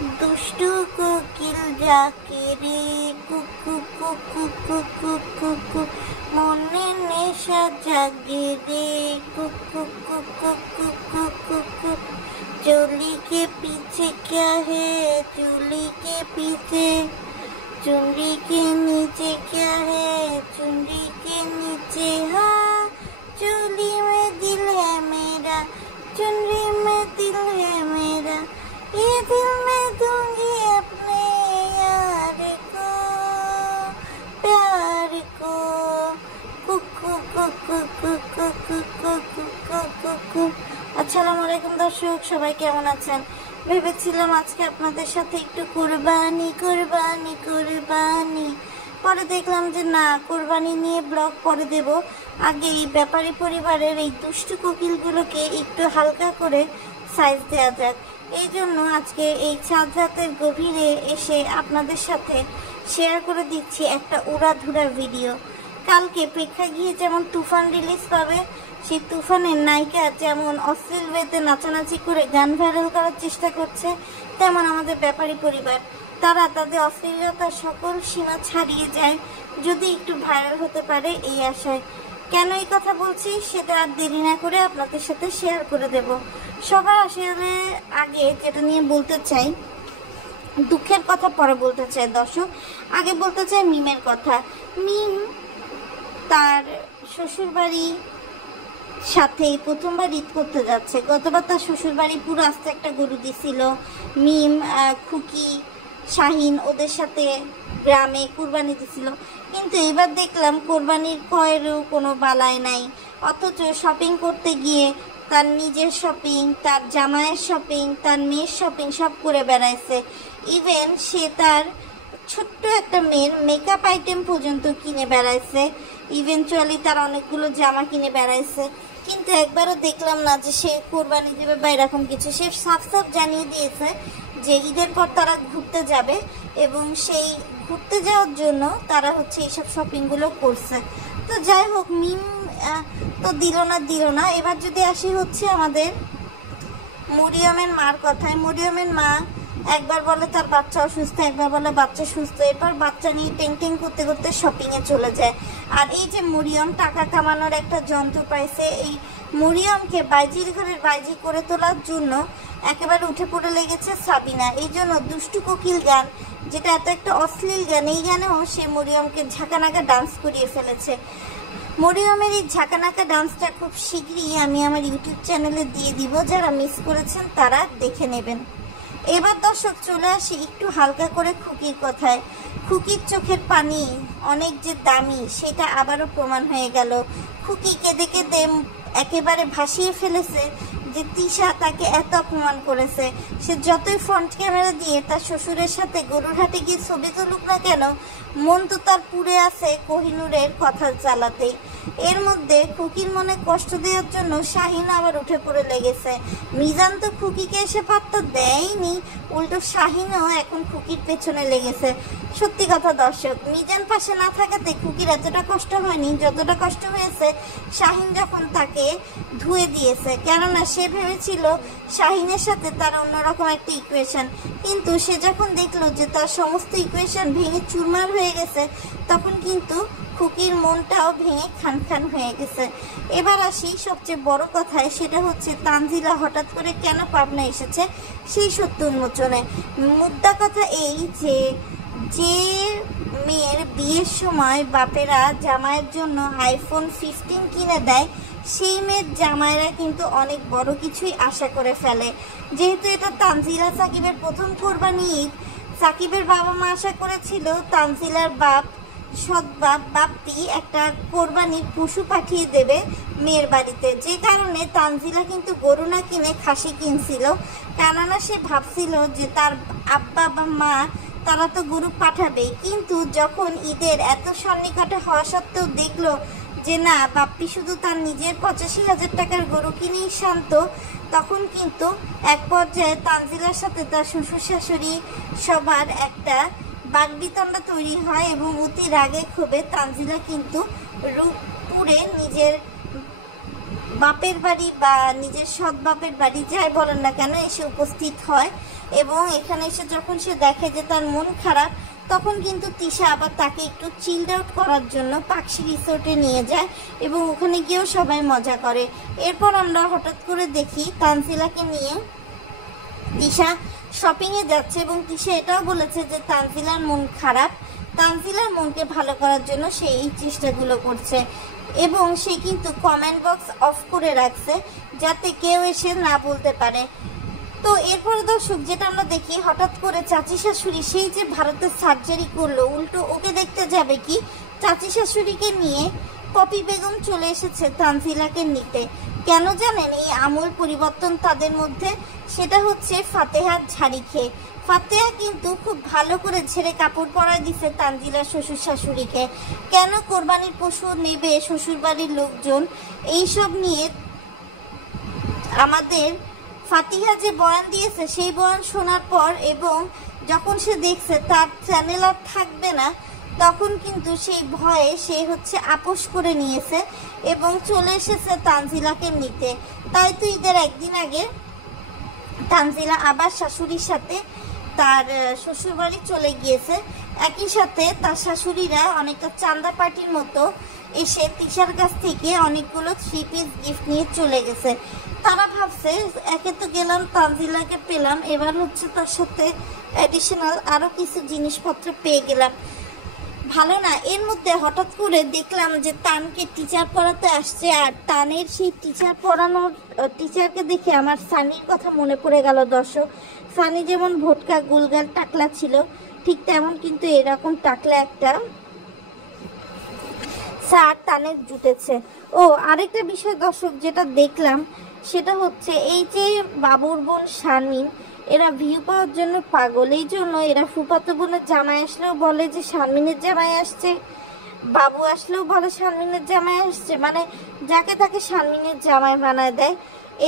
দুষ্টু কোকিল ডাকে রে, কুকু কুকু কুকু কুকু, মনে নেশা জাগে রে, কুকু কুকু कुकु कुकु। चोली के पीछे क्या है, चोली के पीछे, चुनरी के नीचे क्या है, चुनरी के नीचे, हाँ चोली में दिल है मेरा, चुनरी में दिल है मेरा, ये दिल मैं दूंगी अपने यार को, प्यार को। कुकु कुकु कुकु कुकु कुकु कुकु। আসসালামু আলাইকুম দর্শক, সবাই কেমন আছেন? ভেবেছিলাম আজকে আপনাদের সাথে একটু কুরবানি কুরবানি কুরবানি, পরে দেখলাম যে না, কুরবানি নিয়ে ব্লগ পরে দেব। আগে এই ব্যাপারী পরিবারের এই দুষ্টু কোকিলগুলোকে একটু হালকা করে সাইজ দেওয়া যাক। এই জন্য আজকে এই চাঁদ রাতের গভীরে এসে আপনাদের সাথে শেয়ার করে দিচ্ছি একটা উড়াধুরা ভিডিও। কালকে প্রেক্ষাগৃহে যেমন তুফান রিলিজ পাবে, সেই তুফানের নায়িকা যেমন অশ্লীল ওয়েতে নাচানাচি করে গান ভাইরাল করার চেষ্টা করছে, তেমন আমাদের ব্যাপারী পরিবার তারা তাদের অশ্লীলতার সকল সীমা ছাড়িয়ে যায় যদি একটু ভাইরাল হতে পারে এই আশায়। কেন এই কথা বলছি সেটা আর দেরি না করে আপনাদের সাথে শেয়ার করে দেব। সবার আসলে আগে যেটা নিয়ে বলতে চাই, দুঃখের কথা পরে বলতে চাই দর্শক, আগে বলতে চাই মিমের কথা। মিম তার শ্বশুরবাড়ি সাথে প্রথমবার ঈদ করতে যাচ্ছে। গতবার তার শ্বশুরবাড়ি পুরো আস্তে একটা গরু দিছিল। মিম, খুকি, শাহিন ওদের সাথে গ্রামে কুরবানি দিছিল, কিন্তু এবার দেখলাম কোরবানির কয়েরও কোনো বালাই নাই। অথচ শপিং করতে গিয়ে তার নিজের শপিং, তার জামাইয়ের শপিং, তার মেয়ের শপিং সব করে বেড়াইছে। ইভেন সে তার ছোট্ট একটা মেয়ের মেকআপ আইটেম পর্যন্ত কিনে বেড়াইছে। ইভেনচুয়ালি তার অনেকগুলো জামা কিনে বেড়াইছে, কিন্তু একবারও দেখলাম না যে সে কোরবানি দেবে বা এরকম কিছু। সে সাফ সাফ জানিয়ে দিয়েছে যে ঈদের পর তারা ঘুরতে যাবে এবং সেই ঘুরতে যাওয়ার জন্য তারা এইসব শপিংগুলো করছে। তো যাই হোক, মিম তো দিল না। এবার যদি আসি আমাদের মরিয়মের মার কথায়। মরিয়মের মা একবার বলে তার বাচ্চা অসুস্থ, একবার বলে বাচ্চা সুস্থ, এরপর বাচ্চা নিয়ে টেং করতে করতে শপিংয়ে চলে যায়। আর এই যে মরিয়ম টাকা কামানোর একটা যন্ত্র পাইছে, এই মরিয়মকে বাইজির ঘরের বাইজি করে তোলার জন্য একেবারে উঠে পড়ে লেগেছে সাবিনা। এই জন্য দুষ্টু কোকিল গান, যেটা এত একটা অশ্লীল গান, এই গানেও সে মরিয়মকে ঝাঁকানাকা ডান্স করিয়ে ফেলেছে। মরিয়মের এই ঝাঁকানাকা ডান্সটা খুব শীঘ্রই আমি আমার ইউটিউব চ্যানেলে দিয়ে দিব, যারা মিস করেছেন তারা দেখে নেবেন। এবার দর্শক চলে আসি একটু হালকা করে খুকির কথায়। খুকির চোখের পানি অনেক যে দামি সেটা আবারও প্রমাণ হয়ে গেল। খুকি কেঁদে কেঁদে একেবারে ভাসিয়ে ফেলেছে যে তিশা তাকে এত অপমান করেছে। সে যতই ফ্রন্ট ক্যামেরা দিয়ে তার শ্বশুরের সাথে গরুর হাটে গিয়ে ছবি তুলুক না কেন, মন তো তার পুড়ে আছে কোহিনুরের কথা চালাতেই। এর মধ্যে খুকির মনে কষ্ট দেওয়ার জন্য শাহিন আবার উঠে পড়ে লেগেছে। মিজান তো খুকিকে এসে পাত্তা দেয়নি, উল্টো শাহিনও এখন খুকির পেছনে লেগেছে। সত্যি কথা দর্শক, মিজান পাশে না থাকাতে খুকির এতটা কষ্ট হয়নি যতটা কষ্ট হয়েছে শাহিন যখন তাকে ধুয়ে দিয়েছে। কেননা সে ভেবেছিল শাহিনের সাথে তার অন্যরকম একটা ইকুয়েশন, কিন্তু সে যখন দেখলো যে তার সমস্ত ইকুয়েশন ভেঙে চুরমার হয়ে গেছে, তখন কিন্তু খুকির মনটাও ভেঙে খান খান হয়ে গেছে। এবার আসি সবচেয়ে বড় কথায়, সেটা তানজিলা হঠাৎ করে কেন পাবনা এসেছে সেই সত্য উন্মোচনে। মুদ্রা কথা এই যে মেয়ের বিয়ের সময় বাপেরা জামাইয়ের জন্য আইফোন 15 কিনে দেয়, সেই মেয়ের জামাইরা কিন্তু অনেক বড় কিছুই আশা করে ফেলে। যেহেতু এটা তানজিলা সাকিবের প্রথম কোরবানি ঈদ, সাকিবের বাবা মা আশা করেছিল তানজিলার সৎ বাপ্পি একটা কোরবানির পশু পাঠিয়ে দেবে মেয়ের বাড়িতে। যে কারণে তানজিলা কিন্তু গরু না কিনে খাসি কিনছিল, কেননা সে ভাবছিল যে তার আব্বা বা মা তারা তো গরু পাঠাবেই। কিন্তু যখন ঈদের এত সন্নিকটে হওয়া সত্ত্বেও দেখলো যে না, বাপ্পি শুধু তার নিজের 85,000 টাকার গরু কিনেই শান্ত, তখন কিন্তু এক পর্যায়ে তানজিলার সাথে তার শ্বশুর শাশুড়ি সবার একটা বাগবিতণ্ডা তৈরি হয় এবং অতি রাগে ক্ষোভে তানজিলা কিন্তু রূপপুরে নিজের বাপের বাড়ি বা নিজের সৎ বাপের বাড়ি যাই বলেন না কেন এসে উপস্থিত হয়। এবং এখানে এসে যখন সে দেখে যে তার মন খারাপ, তখন কিন্তু তিশা আবার তাকে একটু চিল্ড আউট করার জন্য পাকশি রিসোর্টে নিয়ে যায় এবং ওখানে গিয়েও সবাই মজা করে। এরপর আমরা হঠাৎ করে দেখি তানজিলাকে নিয়ে তিশা শপিংয়ে যাচ্ছে এবং তিশা এটাও বলেছে যে তানজিলার মন খারাপ, তানজিলার মনকে ভালো করার জন্য সে এই চেষ্টাগুলো করছে এবং সে কিন্তু কমেন্ট বক্স অফ করে রাখছে যাতে কেউ এসে না বলতে পারে। তো এরপর দর্শক যেটা আমরা দেখি, হঠাৎ করে চাচি শাশুড়ি সেই যে ভারতে সার্জারি করলো, উল্টো ওকে দেখতে যাবে কি, চাচি শাশুড়িকে নিয়ে পপি বেগম চলে এসেছে তানজিলাকে নিতে। কেন জানেন এই আমূল পরিবর্তন তাদের মধ্যে? সেটা হচ্ছে ফাতেহার ঝাড়ি খেয়ে। ফাতেহা কিন্তু খুব ভালো করে ছেড়ে কাপড় পরায় দিছে তানজিলার শ্বশুর শাশুড়িকে। কেন কোরবানির পশু নেবে শ্বশুরবাড়ির লোকজন, এইসব নিয়ে আমাদের ফাতিহা যে বয়ান দিয়েছে সেই বয়ান শোনার পর এবং যখন সে দেখছে তার চ্যানেল আর থাকবে না, তখন কিন্তু সেই ভয়ে সে আপোষ করে নিয়েছে এবং চলে এসেছে তানজিলাকে নিতে। তাই তো ঈদের একদিন আগে তানজিলা আবার শাশুড়ির সাথে তার শ্বশুরবাড়ি চলে গিয়েছে। একই সাথে তার শাশুড়িরা অনেকটা চান্দা পার্টির মতো এসে তিশার কাছ থেকে অনেকগুলো 3 পিস গিফট নিয়ে চলে গেছে। তারা ভাবছে একে তো গেলাম তানজিলাকে পেলাম, এবার তার সাথে অ্যাডিশনাল আরও কিছু জিনিসপত্র পেয়ে গেলাম, ভালো না? এর মধ্যে হঠাৎ করে দেখলাম যে তানকে টিচার পড়াতে আসছে, আর তানের সেই টিচারকে দেখে আমার সানির কথা মনে পড়ে গেল দর্শক। সানি যেমন ভোটকা গুলগাল টাকলা ছিল, ঠিক তেমন কিন্তু এরকম টাকলা একটা স্যার তানের জুটেছে। ও আরেকটা বিষয় দর্শক যেটা দেখলাম সেটা হচ্ছে এই যে বাবুর বোন শারমিন, এরা ভিউ পাওয়ার জন্য পাগল। এই জন্য এরা ফুফাতো বোনের জামাই আসলেও বলে যে শারমিনের জামাই আসছে, বাবু আসলেও বলে শারমিনের জামাই আসছে, মানে যাকে তাকে শারমিনের জামাই বানায় দেয়।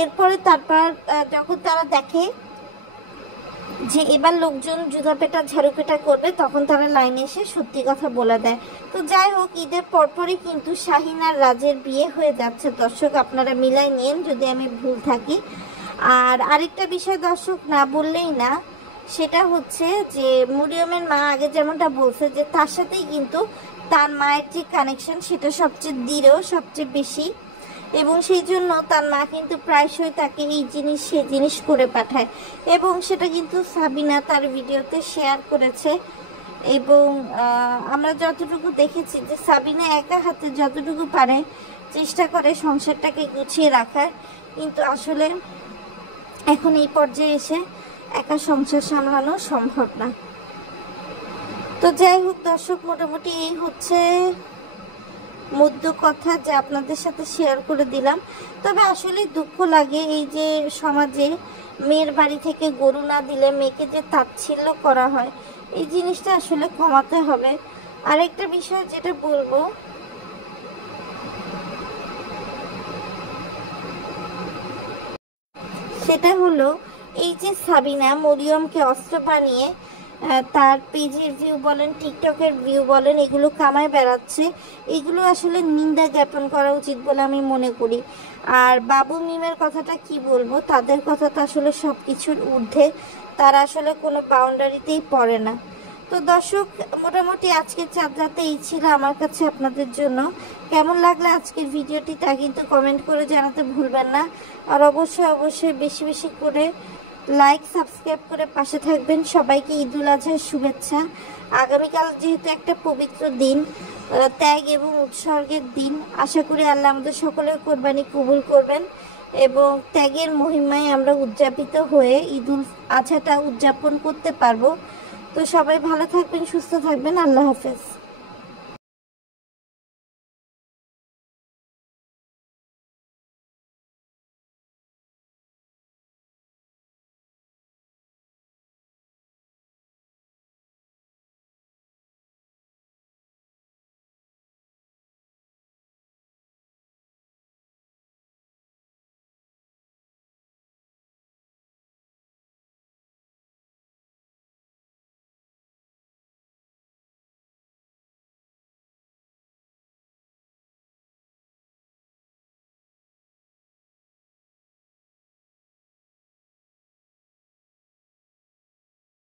এরপরে তারপর যখন তারা দেখে যে এবার লোকজন জুতা পেটা ঝাড়ু পেটা করবে, তখন তারা লাইনে এসে সত্যি কথা বলে দেয়। তো যাই হোক, ঈদের পরপরই কিন্তু শাহিন আর রাজের বিয়ে হয়ে যাচ্ছে দর্শক, আপনারা মিলাই নিন যদি আমি ভুল থাকি। আর আরেকটা বিষয় দর্শক না বললেই না, সেটা হচ্ছে যে মরিয়মের মা আগে যেমনটা বলছে যে তার সাথেই কিন্তু তার মায়ের যে কানেকশন সেটা সবচেয়ে দৃঢ়, সবচেয়ে বেশি, এবং সেই জন্য তার মা কিন্তু প্রায়শই তাকে এই জিনিস সে জিনিস করে পাঠায় এবং সেটা কিন্তু সাবিনা তার ভিডিওতে শেয়ার করেছে। এবং আমরা যতটুকু দেখেছি যে সাবিনা একা হাতে যতটুকু পারে চেষ্টা করে সংসারটাকে গুছিয়ে রাখার, কিন্তু আসলে এখন এই পর্যায়ে এসে একা সংসার সামলানো সম্ভব না। তো যাই হোক দর্শক, মোটামুটি এই মধ্য কথা যে আপনাদের সাথে শেয়ার করে দিলাম। তবে আসলে দুঃখ লাগে এই যে সমাজে মেয়ের বাড়ি থেকে গরু না দিলে মেয়েকে যে তাচ্ছিল্য করা হয়, এই জিনিসটা আসলে কমাতে হবে। আরেকটা বিষয় যেটা বলবো, সেটা হলো এই যে সাবিনা মরিয়মকে অস্ত্র বানিয়ে তার পেজের ভিউ বলেন, টিকটকের ভিউ বলেন, এগুলো কামায় বেড়াচ্ছে, এগুলো আসলে নিন্দা জ্ঞাপন করা উচিত বলে আমি মনে করি। আর বাবু মিমের কথাটা কি বলবো, তাদের কথা তো আসলে সব কিছুর ঊর্ধ্বে, তারা আসলে কোনো বাউন্ডারিতেই পড়ে না। তো দর্শক, মোটামুটি আজকের চাঁদরাতে এই ছিল আমার কাছে আপনাদের জন্য। কেমন লাগলো আজকের ভিডিওটি তা কিন্তু কমেন্ট করে জানাতে ভুলবেন না। আর অবশ্যই বেশি বেশি করে লাইক সাবস্ক্রাইব করে পাশে থাকবেন। সবাইকে ঈদুল আজহার শুভেচ্ছা। আগামীকাল যেহেতু একটা পবিত্র দিন, ত্যাগ এবং উৎসর্গের দিন, আশা করি আল্লাহ আমাদের সকলের কোরবানি কবুল করবেন এবং ত্যাগের মহিমায় আমরা উদযাপিত হয়ে ঈদুল আজহাটা উদযাপন করতে পারবো। তো সবাই ভালো থাকবেন, সুস্থ থাকবেন, আল্লাহ হাফেজ।